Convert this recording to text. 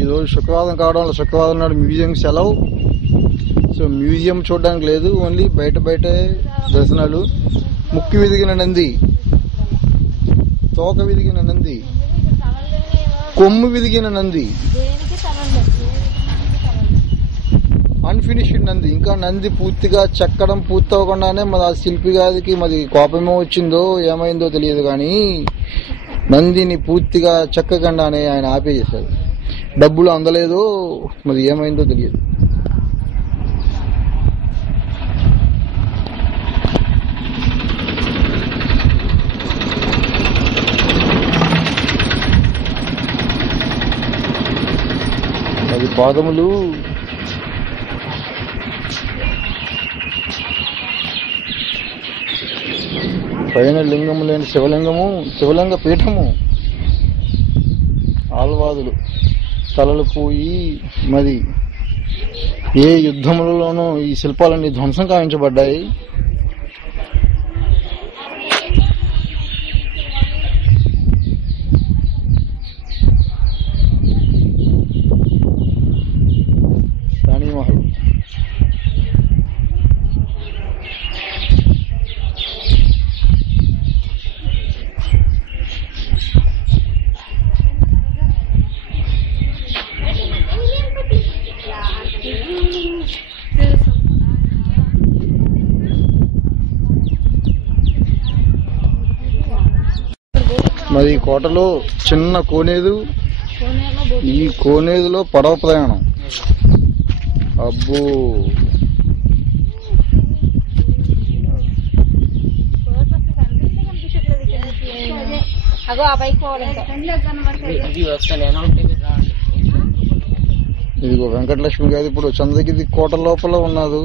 ఈరోజు శుక్రవారం కావడం వల్ల శుక్రవారం నాడు మ్యూజియం సెలవు. సో మ్యూజియం చూడడానికి లేదు, ఓన్లీ బయట బయటే దర్శనాలు. ముక్కు విదిగిన నంది, తోక విదిగిన నంది, కొమ్ము విదిగిన నంది, అన్ఫినిష్డ్ నంది. ఇంకా నంది పూర్తిగా చెక్కడం పూర్తవకుండానే మరి ఆ శిల్పి గారికి మరి కోపమో వచ్చిందో ఏమైందో తెలియదు, కానీ నందిని పూర్తిగా చెక్కకుండానే ఆయన ఆపేసేశారు. డబ్బులు అందలేదో మరి ఏమైందో తెలియదు. అది పాదములు పైన లింగము లేని శివలింగము, శివలింగ పీఠము. ఆల్వాదులు తలలు పోయి మరి ఏ యుద్ధములలోనూ ఈ శిల్పాలన్నీ ధ్వంసం కావించబడ్డాయి. రాణీమహల్ మరి కోటలో చిన్న కోనేరు, ఈ కోనేరులో పడవ ప్రయాణం. అబ్బో, ఇదిగో వెంకటలక్ష్మి గారు ఇప్పుడు చంద్రగిరి కోట లోపల ఉన్నారు.